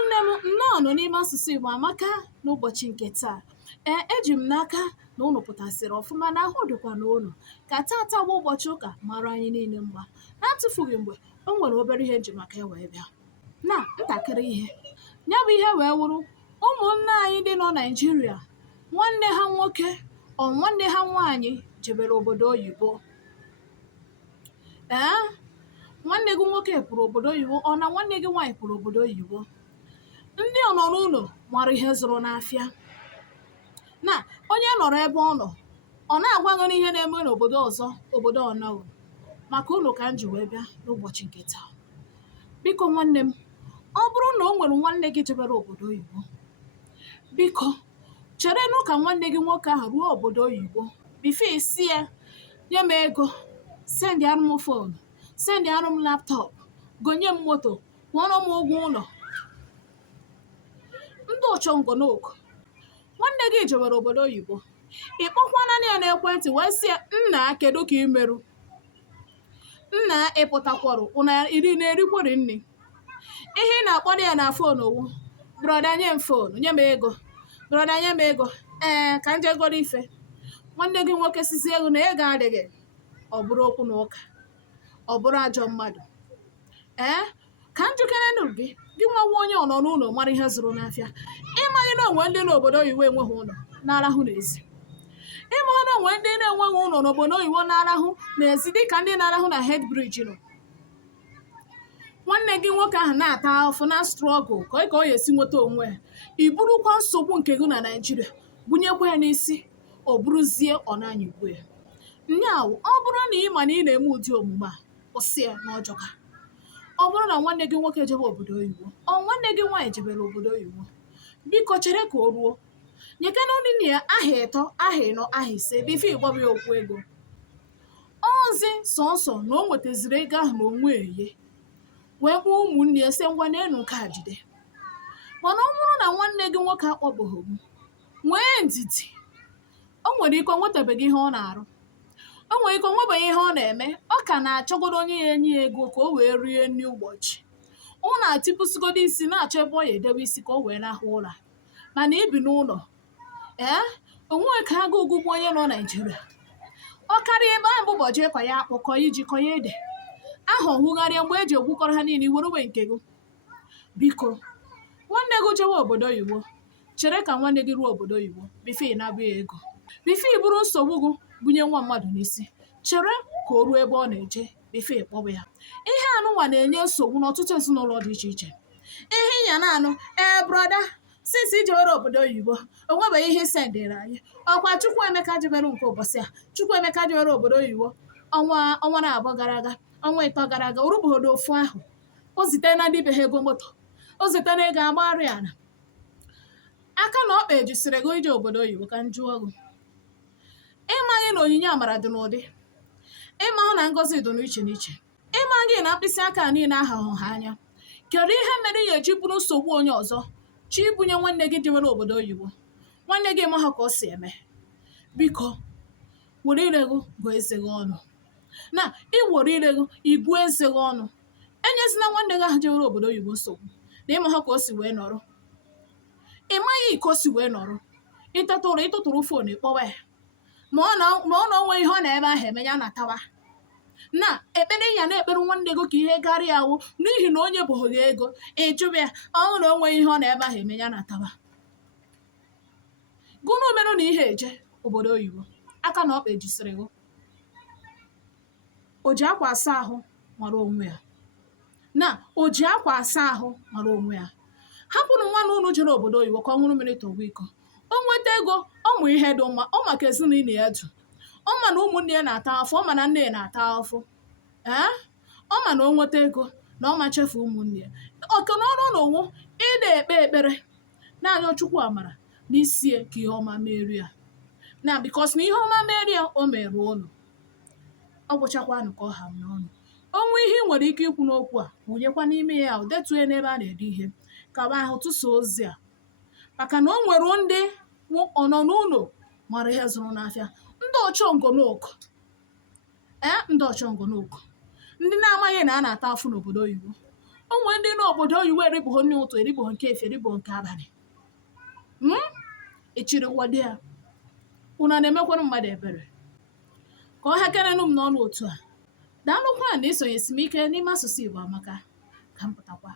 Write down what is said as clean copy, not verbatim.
ụmụnne m nnọọ n'ime Asusuigboamaka n'ụbọchị nke taa. Eji m n'aka na unu pụtasịrị ọfụma na ahụ dịkwa na unu ka tata bụ ụbọchị ụka mara anyị niile mgba. Na-atụfughị mgbe o nwere obere ihe eji maka wee bịa na ntakịrị ihe ya bụ ihe wee wụrụ ụmụnne anyị dị nọ Naịjirịa, nwanne ha nwoke ọ nwanne ha nwaanyị jebere obodo oyibo. Nwanne gị nwoke pụrụ obodo oyibo ọ na nwanne gị nwaanyị pụrụ obodo oyibo. Ndị ọ nọ n'ụlọ mara ihe zụrụ n'afịa na onye nọrọ ebe ọ nọ ọ na-agwaghị n'ihe na-eme n'obodo ọzọ obodo ọnaghị maka ụlọ ka m ji wee bịa n'ụbọchị nke taa. Biko nwanne m, ọ bụrụ na o nwere nwanne gị jebere obodo oyibo, biko chere nụ ka nwanne gị nwoke ahụ ruo obodo oyibo bifo isi ya nye m ego, sendị arụ m fonu, sendị arụ m laptọpụ, gonye m moto, kwụọrọ m ụgwọ ụlọ. Ndị ọchọngonoku nwanne gị jewere obodo oyibo, ịkpọkwana ya n'ekwentị wee sị ya, nna kedu ka ị merụ, nna ịpụtakwarụ ụna iri na-erikwori nne. Ihe ị na-akpọrọ ya na fonu owu, brọda nye m fonu, nye m ego, brọda nye m ego, ka m jegoro ife. Nwanne gị nwoke sisi ego na ego adịghị, ọ bụrụ okwu na ụka, ọ bụrụ ajọ mmadụ. Ka m jikere ndụ gị nwawa onye ọ nọ n'ụlọ mara ihe zụrụ n'afịa. Ịmaghị na onwe ndị n'obodo oyibo enweghị ụlọ na-arahụ n'ezi. Ịmaghị na onwe ndị na-enweghị ụlọ n'obodo oyibo na-arahụ n'ezi dịka ndị na-arahụ na head bridge nọ. Nwanne gị nwoke ahụ na-ata afụ na strọgụl ka ọ ga-esi nweta onwe ya, i burukwa nsogbu nke gị na Naịjirịa bunyekwa ya n'isi, ọ bụrụzie ọ na-anyịgbu ya. Nyaawụ, ọ bụrụ na ị ma na ị na-eme ụdị omume a, kwụsị ya n'ọjọka. Ọ bụrụ na nwanne gị nwoke jebe obodo oyibo, ọ nwanne gị nwaanyị jebere obodo oyibo, biko chere ka o ruo nyekena ndị ya aha ịtọ, aha ịnọ, aha ise bifo ịgbaba ya okwu ego. Ozi sọsọ na o nwetaziri ego ahụ na onwe eye wee kpọọ ụmụnne ya sị ngwa n'enu nke a jide. Mana ọ bụrụ na nwanne gị nwoke akpọbụghị gị, nwee ndidi. O nwere ike o nwetabeghị ihe ọ na-arụ, o nwere ike o nwebeghị ihe ọ na-eme, ọ ka na-achọgodo onye ya enye ya ego ka o wee rie nri ụbọchị. Ọ na-atịpụsigodo isi na-achọ ebe ọ ya edewe isi ka o wee rahụ ụra. Mana ibi n'ụlọ onwe ka agụ ụgwụ onye nọ Naịjirịa, ọ karịa ebe ahụ bụ ụbọchị ịkọ ya akpụ, kọ iji kọ ya ede ahụ ọhụgharịa mgbe eji egwukọrọ ha niile iwerewe nke gị. Biko nwanne gị jewe obodo oyibo, chere ka nwanne gị ruo obodo oyibo bifo ị na-abụ ya ego, bifo ị bụrụ nsogbu gị bunye nwa mmadụ n'isi. Chere ka o ruo ebe ọ na-eje bifo ịkpọbụ ya. Ihe anụnwa na-enye nsogbu n'ọtụtụ ezinụlọ dị iche iche. Ihe ya na-anụ brọda sisi jewere obodo oyibo o nwebeghị ihe sendịrị anyị, ọkwa Chukwuemeka jebere nke ụbọchị a, Chukwuemeka jewere obodo oyibo ọnwa na-abụọ gara aga, ọnwa ịtọ gara aga, o rubeghị ofu ahụ. O zite na ndị be ha ego moto, o zite na ego agbara ya na aka na ọkpa ejisiri ego ije obodo oyibo. Ka m jụọ gị, ịmaghị na onyinye amara dị n'ụdị, ịmaghị na ngọzi dị n'iche n'iche, ịmaghị na mkpịsị aka niile ahahụ ha anya, kedu ihe mere ya eji bụrụ nsogbu onye ọzọ chi ibunye nwanne gị jewere obodo oyibo? Nwanne gị maha ka o si eme. Biko were ire gị gụọ eze gị ọnụ, na iwere ire gị igụọ eze gị ọnụ. Enyezila nwanne gị ahụ jewere obodo oyibo nsogbu na ịmaha ka o si wee nọrọ. Ị maghị ka o si wee nọrọ, ịtụtụrụ fon ịkpọwa ya ma ọ na onwe ihe ọ na ebe ahụ eme ya na-atawa na ekpere ya na-ekpere nwanne gị ka ihe karịa awụ n'ihi na onye bụghị gị ego. Ịjụba ya ọ na onwe ihe ọ na ebe ahụ eme ya na-atawa. Gụnụ merụ na ihe eje obodo oyibo aka na ọkpa ejisiri gị, o ji akwa asa ahụ mara onwe ya, na o ji akwa asa ahụ mara onwe ya. Hapụrụ nwanne unu jere obodo oyibo ka ọ ṅụrụ mmiri tọgbọ iko, o nweta ego, ọ mụ ihe dị mma, ọ maka ezinụlọ ya du, ọ ma na ụmụnne ya na-ata afọ, ọ ma na nne ya na-ata afọ, ọ ma na o nweta ego na ọ ma chefu ụmụnne ya. Oke n'ọrụ n'onwu ịda ekpe ekpere na-arịọ Chukwu amara n'isi ya ka ihe ọma merie ya, na bikos na ihe ọma merie ya o mere ụlọ. Ọ gwụchakwanụ ka ọ ha m n'ọnụ. Onwe ihe ị nwere ike ikwu n'okwu a wụnyekwa n'ime ya ahụ, detuo n'ebe a na-ede ihe ka ba ahụ tụsa ozi a, maka na o nwere ndị ọ nọ n'ụlọ mara ihe zụrụ n'afịa. Ndị ọchọngonoku ndị ọchọngonoku ndị na-amaghị na a na-ata afụ n'obodo oyibo, onwe ndị n'obodo oyibo eribụghị nri ụtụ eribụghị nke efe eribụghị nke abalị echiriwọdị ya unu na-emekwanụ mmadụ ebere ka ọ hakenenụ m n'ọnụ otu a daalụkwa na isonyesi m ike n'ime asụsụ Igbo amaka ka m pụtakwa